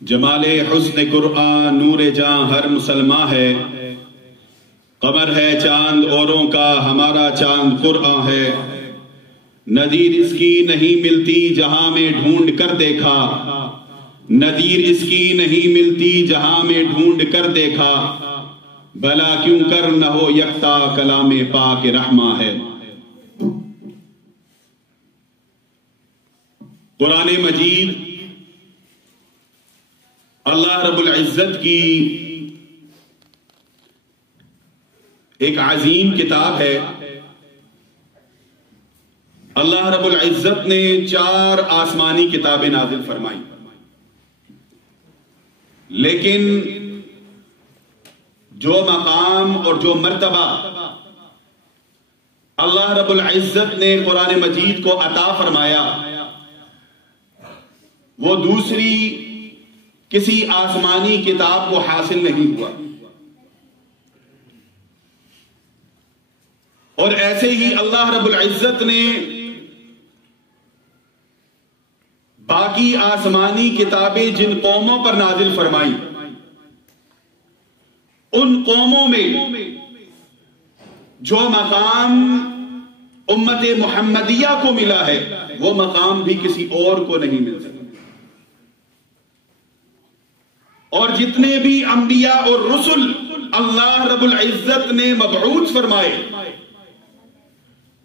جمال حسن قرآن نور جاں ہر مسلمان ہے، قمر ہے چاند اوروں کا ہمارا چاند قرآن ہے، نظیر اس کی نہیں ملتی جہاں میں ڈھونڈ کر دیکھا، نظیر اس کی نہیں ملتی جہاں میں ڈھونڈ کر دیکھا، بھلا کیوں کر نہ ہو یکتا کلام پاک رحمہ ہے۔ قرآن مجید اللہ رب العزت کی ایک عظیم کتاب ہے۔ اللہ رب العزت نے 4 آسمانی کتابیں نازل فرمائی، لیکن جو مقام اور جو مرتبہ اللہ رب العزت نے قرآن مجید کو عطا فرمایا وہ دوسری کسی آسمانی کتاب کو حاصل نہیں ہوا۔ اور ایسے ہی اللہ رب العزت نے باقی آسمانی کتابیں جن قوموں پر نازل فرمائی، ان قوموں میں جو مقام امت محمدیہ کو ملا ہے وہ مقام بھی کسی اور کو نہیں مل سکتا۔ اور جتنے بھی انبیاء اور رسل اللہ رب العزت نے مبعوث فرمائے،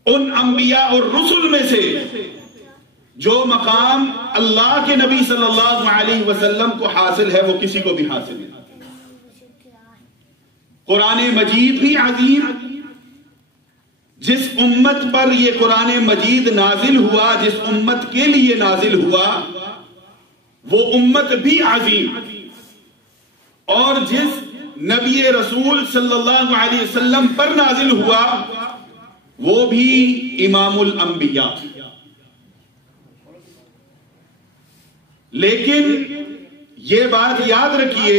ان انبیاء اور رسل میں سے جو مقام اللہ کے نبی صلی اللہ علیہ وسلم کو حاصل ہے وہ کسی کو بھی حاصل نہیں۔ قرآن مجید بھی عظیم، جس امت پر یہ قرآن مجید نازل ہوا، جس امت کے لیے نازل ہوا وہ امت بھی عظیم، اور جس نبی رسول صلی اللہ علیہ وسلم پر نازل ہوا وہ بھی امام الانبیاء۔ لیکن یہ بات یاد رکھیے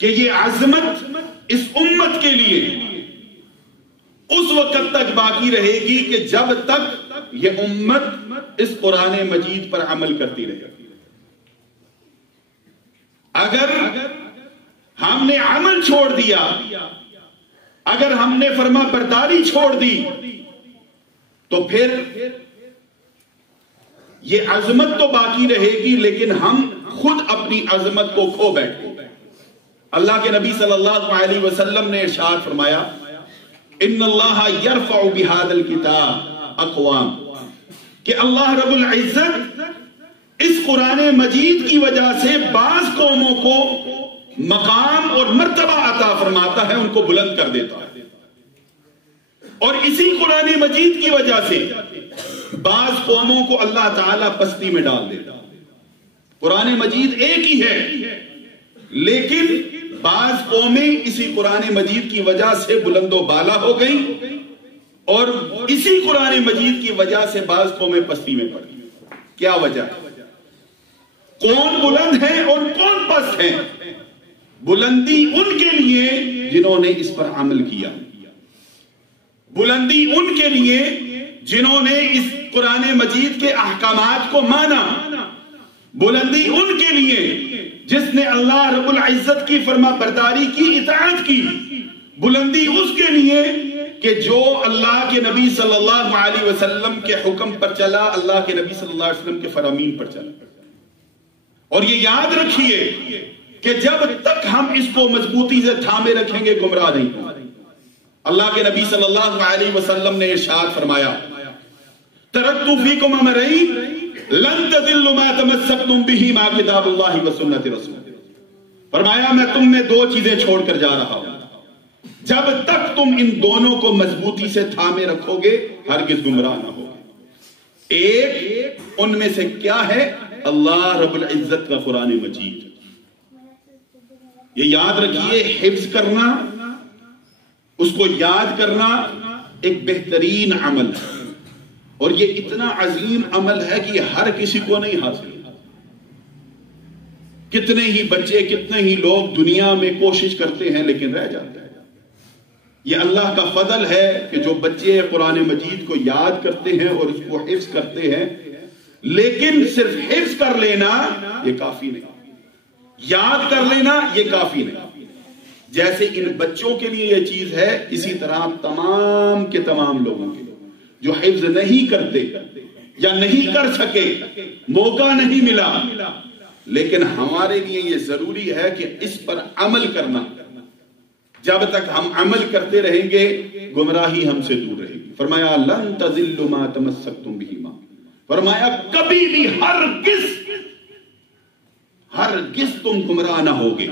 کہ یہ عظمت اس امت کے لیے اس وقت تک باقی رہے گی کہ جب تک یہ امت اس قرآن مجید پر عمل کرتی رہے گی۔ اگر ہم نے عمل چھوڑ دیا، اگر ہم نے فرما برداری چھوڑ دی تو پھر یہ عظمت تو باقی رہے گی لیکن ہم خود اپنی عظمت کو کھو بیٹھے۔ اللہ کے نبی صلی اللہ علیہ وسلم نے ارشاد فرمایا، ان اللہ یرفع بہذا الکتاب اقوام، کہ اللہ رب العزت اس قرآن مجید کی وجہ سے بعض قوموں کو مقام اور مرتبہ عطا فرماتا ہے، ان کو بلند کر دیتا ہے، اور اسی قرآن مجید کی وجہ سے بعض قوموں کو اللہ تعالیٰ پستی میں ڈال دیتا ہے۔ قرآن مجید ایک ہی ہے لیکن بعض قومیں اسی قرآن مجید کی وجہ سے بلند و بالا ہو گئی، اور اسی قرآن مجید کی وجہ سے بعض قومیں پستی میں پڑ گئی۔ کیا وجہ ہے؟ کون بلند ہیں اور کون پست ہیں؟ بلندی ان کے لیے جنہوں نے اس پر عمل کیا، بلندی ان کے لیے جنہوں نے اس قرآن مجید کے احکامات کو مانا، بلندی ان کے لیے جس نے اللہ رب العزت کی فرما برداری کی، اطاعت کی، بلندی اس کے لیے کہ جو اللہ کے نبی صلی اللہ علیہ وسلم کے حکم پر چلا، اللہ کے نبی صلی اللہ علیہ وسلم کے فرامین پر چلا۔ اور یہ یاد رکھیے کہ جب تک ہم اس کو مضبوطی سے تھامے رکھیں گے گمراہ نہیں ہوں۔ اللہ کے نبی صلی اللہ علیہ وسلم نے ارشاد فرمایا، ترکت فیکم امرین لن تضلوا ما تمسکتم بہ ما کتاب اللہ و سنت رسول۔ فرمایا میں تم میں 2 چیزیں چھوڑ کر جا رہا ہوں، جب تک تم ان دونوں کو مضبوطی سے تھامے رکھو گے ہرگز گمراہ نہ ہوگے۔ ایک ان میں سے کیا ہے؟ اللہ رب العزت کا قرآن مجید۔ یہ یاد رکھیے، حفظ کرنا، اس کو یاد کرنا ایک بہترین عمل ہے، اور یہ اتنا عظیم عمل ہے کہ ہر کسی کو نہیں حاصل۔ کتنے ہی بچے، کتنے ہی لوگ دنیا میں کوشش کرتے ہیں لیکن رہ جاتے ہیں۔ یہ اللہ کا فضل ہے کہ جو بچے قرآن مجید کو یاد کرتے ہیں اور اس کو حفظ کرتے ہیں، لیکن صرف حفظ کر لینا یہ کافی نہیں، یاد کر لینا یہ کافی نہیں۔ جیسے ان بچوں کے لیے یہ چیز ہے، اسی طرح تمام کے تمام لوگوں کے جو حفظ نہیں کرتے یا نہیں کر سکے، موقع نہیں ملا، لیکن ہمارے لیے یہ ضروری ہے کہ اس پر عمل کرنا۔ جب تک ہم عمل کرتے رہیں گے گمراہی ہم سے دور رہے گی۔ فرمایا لن تضلوا ما تمسکتم بہما، فرمایا کبھی بھی ہرگز تم گمراہ نہ ہوگے۔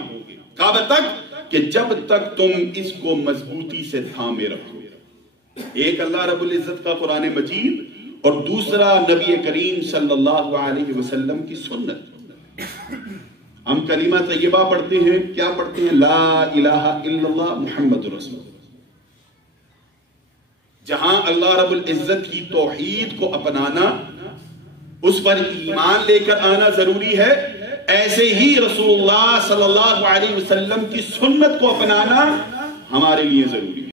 کب تک؟ کہ جب تک تم اس کو مضبوطی سے تھامے رکھو۔ ایک اللہ رب العزت کا قرآن مجید اور دوسرا نبی کریم صلی اللہ علیہ وسلم کی سنت۔ ہم کلمہ طیبہ پڑھتے ہیں، کیا پڑھتے ہیں؟ لا الہ الا اللہ محمد رسول اللہ۔ جہاں اللہ رب العزت کی توحید کو اپنانا، اس پر ایمان لے کر آنا ضروری ہے، ایسے ہی رسول اللہ صلی اللہ علیہ وسلم کی سنت کو اپنانا ہمارے لیے ضروری ہے۔